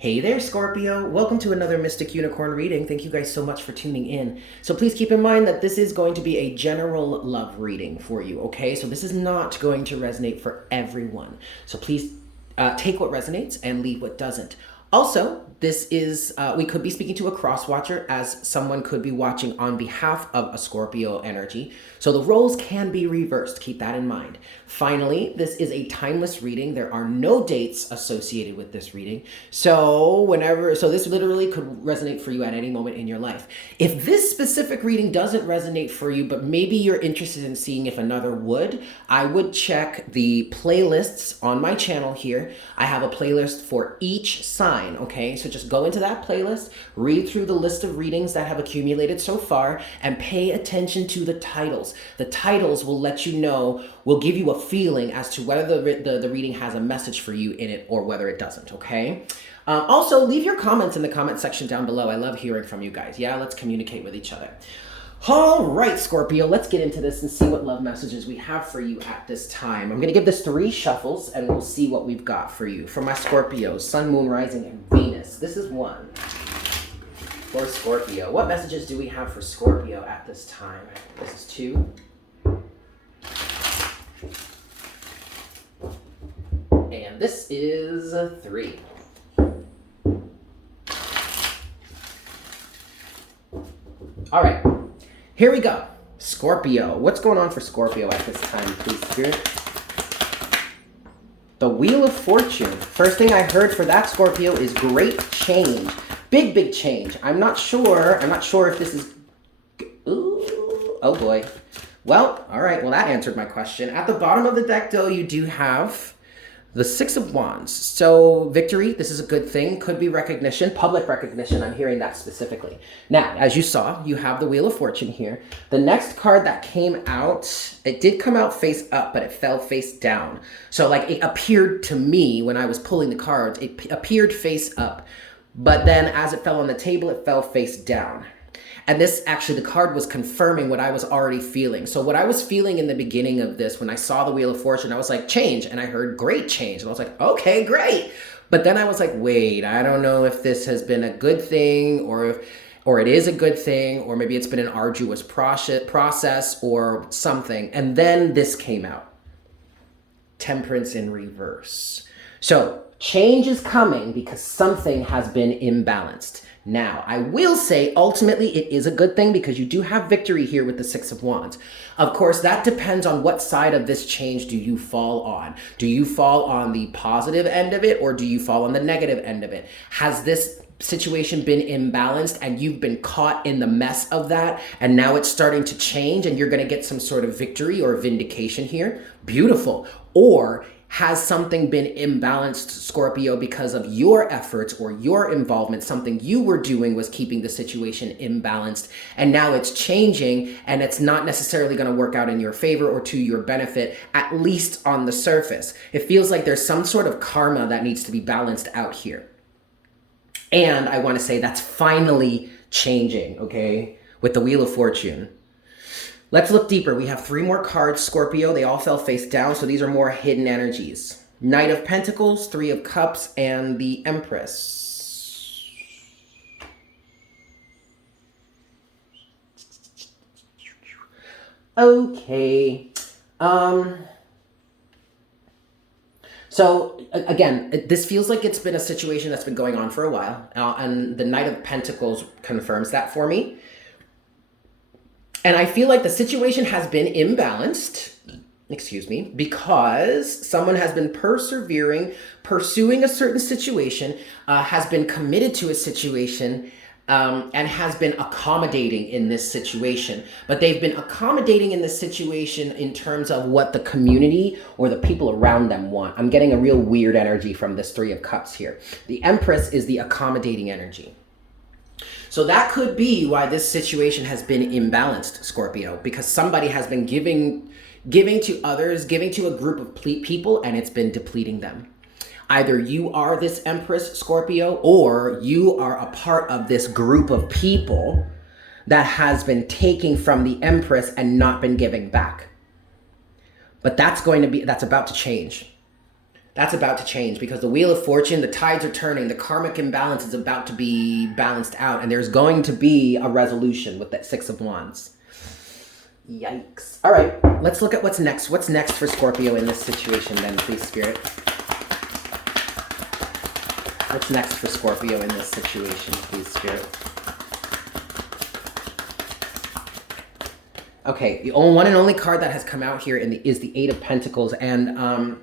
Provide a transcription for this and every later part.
Hey there, Scorpio. Welcome to another Mystic Unicorn reading. Thank you guys so much for tuning in. So please keep in mind that this is going to be a general love reading for you, okay? So this is not going to resonate for everyone. So please take what resonates and leave what doesn't. Also, this is, we could be speaking to a cross-watcher, as someone could be watching on behalf of a Scorpio energy. So the roles can be reversed. Keep that in mind. Finally, this is a timeless reading. There are no dates associated with this reading. So this literally could resonate for you at any moment in your life. If this specific reading doesn't resonate for you, but maybe you're interested in seeing if another would, I would check the playlists on my channel here. I have a playlist for each sign, okay? So just go into that playlist, read through the list of readings that have accumulated so far, and pay attention to the titles. The titles will let you know, will give you a feeling as to whether the reading has a message for you in it or whether it doesn't, okay? Also, leave your comments in the comment section down below. I love hearing from you guys. Yeah, let's communicate with each other. All right, Scorpio, let's get into this and see what love messages we have for you at this time. I'm going to give this 3 shuffles, and we'll see what we've got for you. For my Scorpios, Sun, Moon, Rising, and Venus. This is 1. For Scorpio, what messages do we have for Scorpio at this time? This is 2. And this is 3. All right. Here we go. Scorpio. What's going on for Scorpio at this time, please, Spirit? The Wheel of Fortune. First thing I heard for that, Scorpio, is great change. Big, big change. I'm not sure if this is... Ooh, oh boy. Well, all right. Well, that answered my question. At the bottom of the deck, though, you do have the 6 of Wands. So victory, this is a good thing. Could be recognition, public recognition. I'm hearing that specifically. Now, as you saw, you have the Wheel of Fortune here. The next card that came out, it did come out face up, but it fell face down. So like it appeared to me when I was pulling the cards, it appeared face up. But then as it fell on the table, it fell face down. And this, actually, the card was confirming what I was already feeling. So what I was feeling in the beginning of this, when I saw the Wheel of Fortune, I was like, change. And I heard great change. And I was like, okay, great. But then I was like, wait, I don't know if this has been a good thing or it is a good thing, or maybe it's been an arduous process or something. And then this came out. Temperance in reverse. So change is coming because something has been imbalanced. Now, I will say, ultimately, it is a good thing because you do have victory here with the 6 of Wands. Of course, that depends on what side of this change do you fall on. Do you fall on the positive end of it, or do you fall on the negative end of it? Has this situation been imbalanced and you've been caught in the mess of that, and now it's starting to change and you're going to get some sort of victory or vindication here? Beautiful. Or has something been imbalanced, Scorpio, because of your efforts or your involvement? Something you were doing was keeping the situation imbalanced, and now it's changing, and it's not necessarily going to work out in your favor or to your benefit, at least on the surface. It feels like there's some sort of karma that needs to be balanced out here. And I want to say that's finally changing, okay, with the Wheel of Fortune. Let's look deeper. We have 3 more cards, Scorpio. They all fell face down, so these are more hidden energies. Knight of Pentacles, 3 of Cups, and the Empress. Okay. So, again, this feels like it's been a situation that's been going on for a while, and the Knight of Pentacles confirms that for me. And I feel like the situation has been imbalanced, because someone has been pursuing a certain situation, has been committed to a situation, and has been accommodating in this situation. But they've been accommodating in this situation in terms of what the community or the people around them want. I'm getting a real weird energy from this 3 of Cups here. The Empress is the accommodating energy. So that could be why this situation has been imbalanced, Scorpio, because somebody has been giving to others, giving to a group of people, and it's been depleting them. Either you are this Empress, Scorpio, or you are a part of this group of people that has been taking from the Empress and not been giving back. But that's about to change. That's about to change because the Wheel of Fortune, the tides are turning, the karmic imbalance is about to be balanced out, and there's going to be a resolution with that Six of Wands. Yikes. All right, let's look at what's next. What's next for Scorpio in this situation then, please, Spirit? What's next for Scorpio in this situation, please, Spirit? Okay, the only one and only card that has come out here is the Eight of Pentacles, and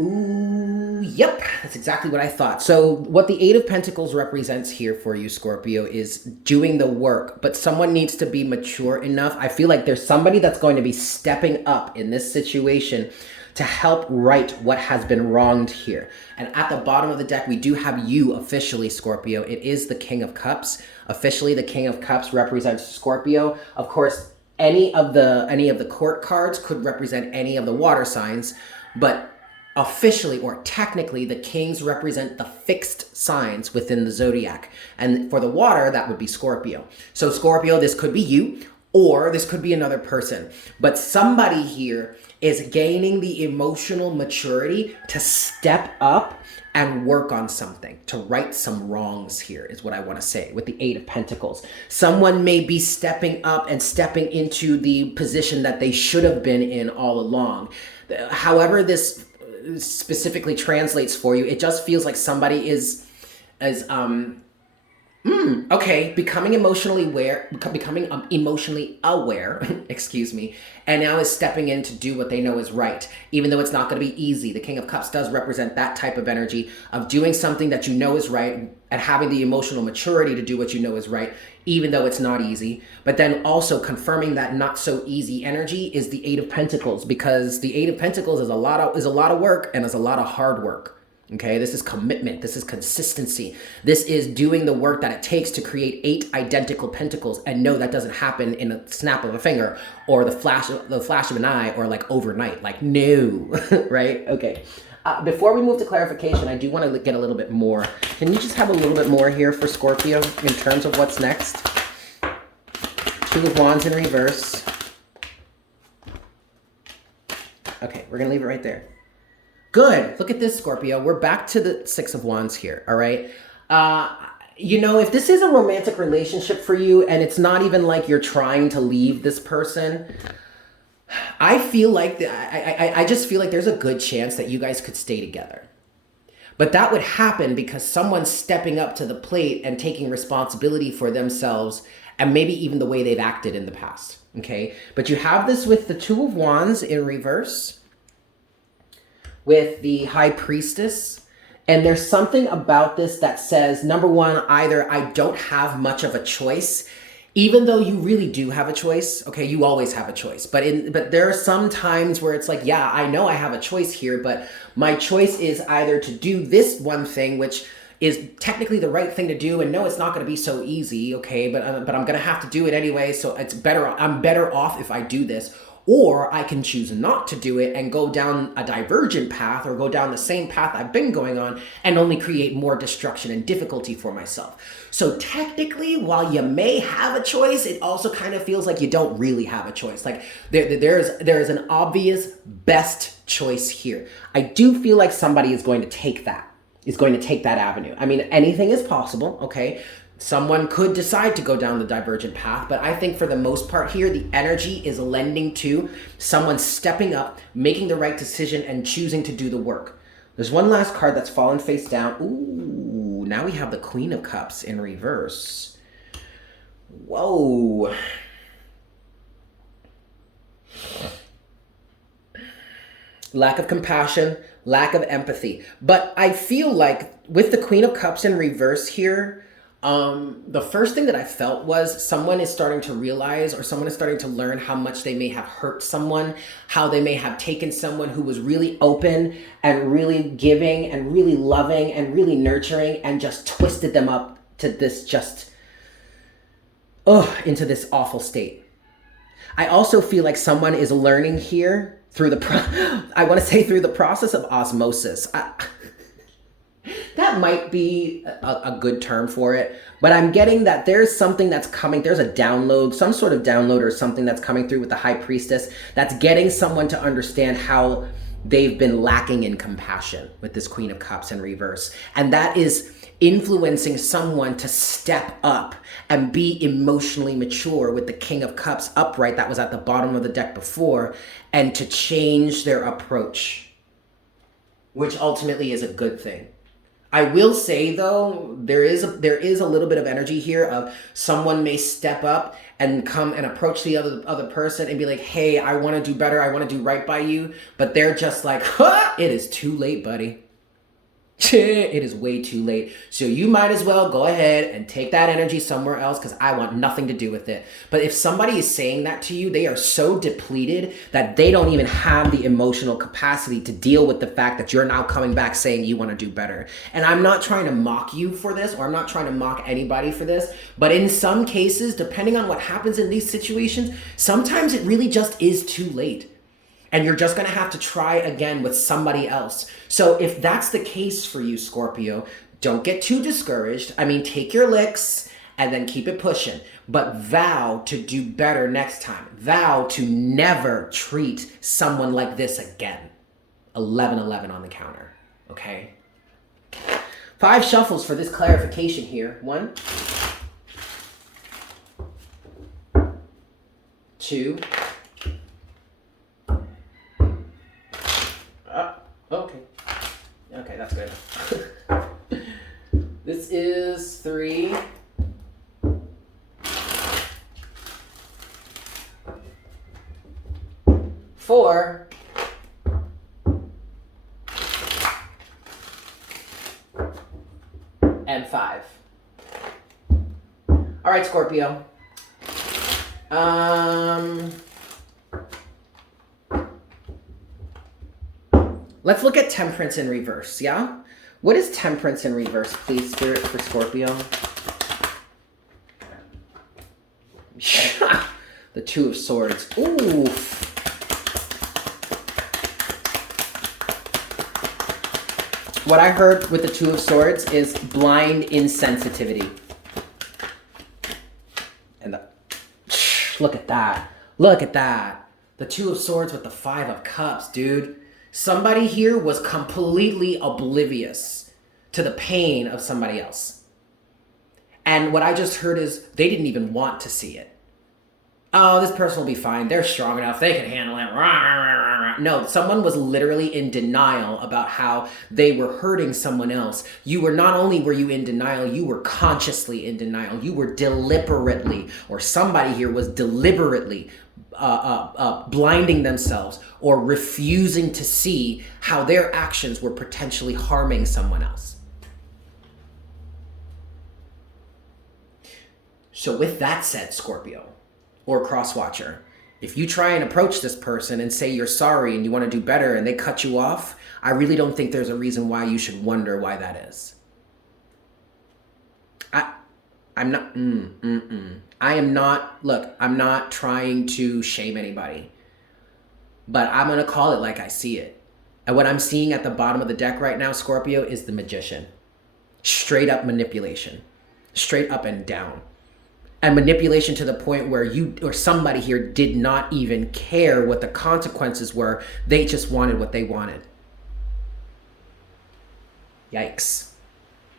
ooh, yep, that's exactly what I thought. So what the Eight of Pentacles represents here for you, Scorpio, is doing the work, but someone needs to be mature enough. I feel like there's somebody that's going to be stepping up in this situation to help right what has been wronged here. And at the bottom of the deck, we do have you officially, Scorpio. It is the King of Cups. Officially, the King of Cups represents Scorpio. Of course, any of the court cards could represent any of the water signs, but officially or technically, the kings represent the fixed signs within the zodiac. And for the water, that would be Scorpio. So Scorpio, this could be you, or this could be another person. But somebody here is gaining the emotional maturity to step up and work on something, to right some wrongs here is what I want to say with the Eight of Pentacles. Someone may be stepping up and stepping into the position that they should have been in all along. However this specifically translates for you, it just feels like somebody is becoming emotionally aware, excuse me, and now is stepping in to do what they know is right, even though it's not going to be easy. The King of Cups does represent that type of energy of doing something that you know is right and having the emotional maturity to do what you know is right, even though it's not easy. But then also confirming that not so easy energy is the Eight of Pentacles, because the Eight of Pentacles is a lot of work and is a lot of hard work. Okay, this is commitment. This is consistency. This is doing the work that it takes to create 8 identical pentacles. And no, that doesn't happen in a snap of a finger or the flash of an eye or like overnight. Like, no, right? Okay. Before we move to clarification, I do want to get a little bit more. Can you just have a little bit more here for Scorpio in terms of what's next? Two of Wands in reverse. Okay, we're going to leave it right there. Good. Look at this, Scorpio. We're back to the Six of Wands here, all right? You know, if this is a romantic relationship for you and it's not even like you're trying to leave this person, I feel like, I just feel like there's a good chance that you guys could stay together. But that would happen because someone's stepping up to the plate and taking responsibility for themselves and maybe even the way they've acted in the past, okay? But you have this with the Two of Wands in reverse, with the High Priestess, and there's something about this that says, number one, either I don't have much of a choice, even though you really do have a choice. Okay, you always have a choice, but there are some times where it's like, yeah, I know I have a choice here, but my choice is either to do this one thing, which is technically the right thing to do, and no, it's not going to be so easy, okay, but I'm going to have to do it anyway, so I'm better off if I do this. Or I can choose not to do it and go down a divergent path or go down the same path I've been going on and only create more destruction and difficulty for myself. So technically, while you may have a choice, it also kind of feels like you don't really have a choice. Like there is an obvious best choice here. I do feel like somebody is going to take that avenue. I mean, anything is possible, okay? Someone could decide to go down the divergent path, but I think for the most part here, the energy is lending to someone stepping up, making the right decision, and choosing to do the work. There's one last card that's fallen face down. Ooh, now we have the Queen of Cups in reverse. Whoa. Lack of compassion, lack of empathy. But I feel like with the Queen of Cups in reverse here, the first thing that I felt was someone is starting to realize, or someone is starting to learn how much they may have hurt someone, how they may have taken someone who was really open and really giving and really loving and really nurturing and just twisted them up to this into this awful state. I also feel like someone is learning here through the process of osmosis. That might be a good term for it, but I'm getting that there's something that's coming. There's a download, some sort of download or something that's coming through with the High Priestess that's getting someone to understand how they've been lacking in compassion with this Queen of Cups in reverse. And that is influencing someone to step up and be emotionally mature with the King of Cups upright that was at the bottom of the deck before, and to change their approach, which ultimately is a good thing. I will say though, there is a little bit of energy here of someone may step up and come and approach the other person and be like, hey, I want to do better. I want to do right by you. But they're just like, huh, it is too late, buddy. It is way too late. So you might as well go ahead and take that energy somewhere else, because I want nothing to do with it. But if somebody is saying that to you, they are so depleted that they don't even have the emotional capacity to deal with the fact that you're now coming back saying you want to do better. And I'm not trying to mock you for this, or I'm not trying to mock anybody for this, but in some cases, depending on what happens in these situations, sometimes it really just is too late. And you're just going to have to try again with somebody else. So if that's the case for you, Scorpio, don't get too discouraged. I mean, take your licks and then keep it pushing. But vow to do better next time. Vow to never treat someone like this again. 11-11 on the counter. Okay? 5 shuffles for this clarification here. 1, 2. Okay, that's good. This is 3. 4. And 5. All right, Scorpio. Let's look at Temperance in reverse, yeah? What is Temperance in reverse, please, Spirit, for Scorpio? The 2 of Swords. Ooh. What I heard with the 2 of Swords is blind insensitivity. And look at that. Look at that. The 2 of Swords with the 5 of Cups, dude. Somebody here was completely oblivious to the pain of somebody else. And what I just heard is they didn't even want to see it. Oh, this person will be fine. They're strong enough. They can handle it. No, someone was literally in denial about how they were hurting someone else. You were not only were you in denial, you were consciously in denial. You were deliberately, or somebody here was deliberately blinding themselves or refusing to see how their actions were potentially harming someone else. So with that said, Scorpio or Crosswatcher, if you try and approach this person and say you're sorry and you want to do better and they cut you off, I really don't think there's a reason why you should wonder why that is. I'm not trying to shame anybody, but I'm going to call it like I see it. And what I'm seeing at the bottom of the deck right now, Scorpio, is the Magician. Straight up manipulation. Straight up and down. And manipulation to the point where you or somebody here did not even care what the consequences were. They just wanted what they wanted. Yikes.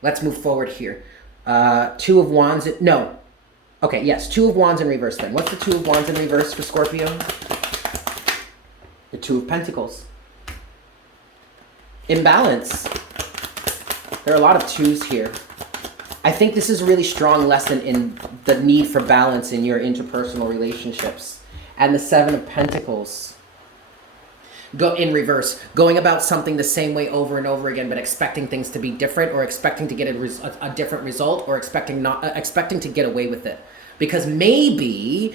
Let's move forward here. 2 of Wands. No. Okay, yes. 2 of Wands in reverse then. What's the 2 of Wands in reverse for Scorpio? The 2 of Pentacles. Imbalance. There are a lot of 2s here. I think this is a really strong lesson in the need for balance in your interpersonal relationships. And the 7 of Pentacles. Go in reverse, going about something the same way over and over again, but expecting things to be different, or expecting to get a different result, or expecting to get away with it. Because maybe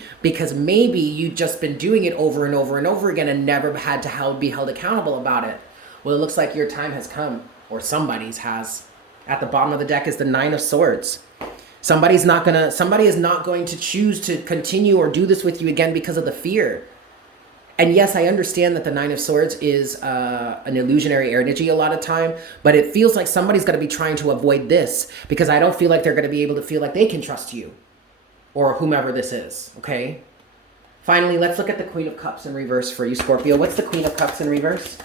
you've just been doing it over and over and over again and never had to be held accountable about it. Well, it looks like your time has come, or somebody's has. At the bottom of the deck is the 9 of Swords. Somebody is not going to choose to continue or do this with you again because of the fear. And yes, I understand that the 9 of Swords is an illusionary energy a lot of time, but it feels like somebody's going to be trying to avoid this because I don't feel like they're going to be able to feel like they can trust you or whomever this is, okay? Finally, let's look at the Queen of Cups in reverse for you, Scorpio. What's the Queen of Cups in reverse?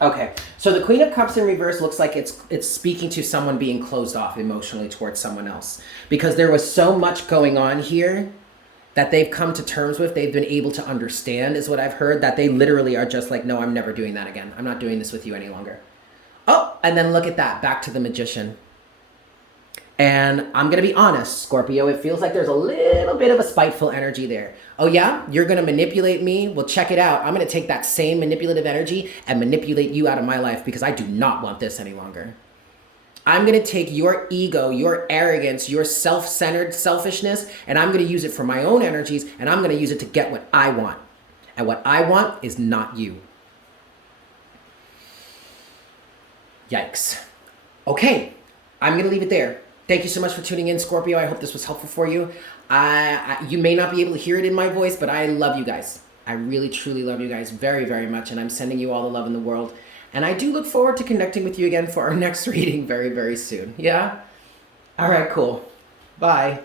Okay, so the Queen of Cups in reverse looks like it's speaking to someone being closed off emotionally towards someone else. Because there was so much going on here that they've come to terms with, they've been able to understand, is what I've heard, that they literally are just like, no, I'm never doing that again. I'm not doing this with you any longer. Oh, and then look at that, back to the Magician. And I'm going to be honest, Scorpio, it feels like there's a little bit of a spiteful energy there. Oh yeah? You're going to manipulate me? Well, check it out. I'm going to take that same manipulative energy and manipulate you out of my life because I do not want this any longer. I'm going to take your ego, your arrogance, your self-centered selfishness, and I'm going to use it for my own energies, and I'm going to use it to get what I want. And what I want is not you. Yikes. Okay, I'm going to leave it there. Thank you so much for tuning in, Scorpio. I hope this was helpful for you. You may not be able to hear it in my voice, but I love you guys. I really, truly love you guys very, very much, and I'm sending you all the love in the world. And I do look forward to connecting with you again for our next reading very, very soon. Yeah? All right, cool. Bye.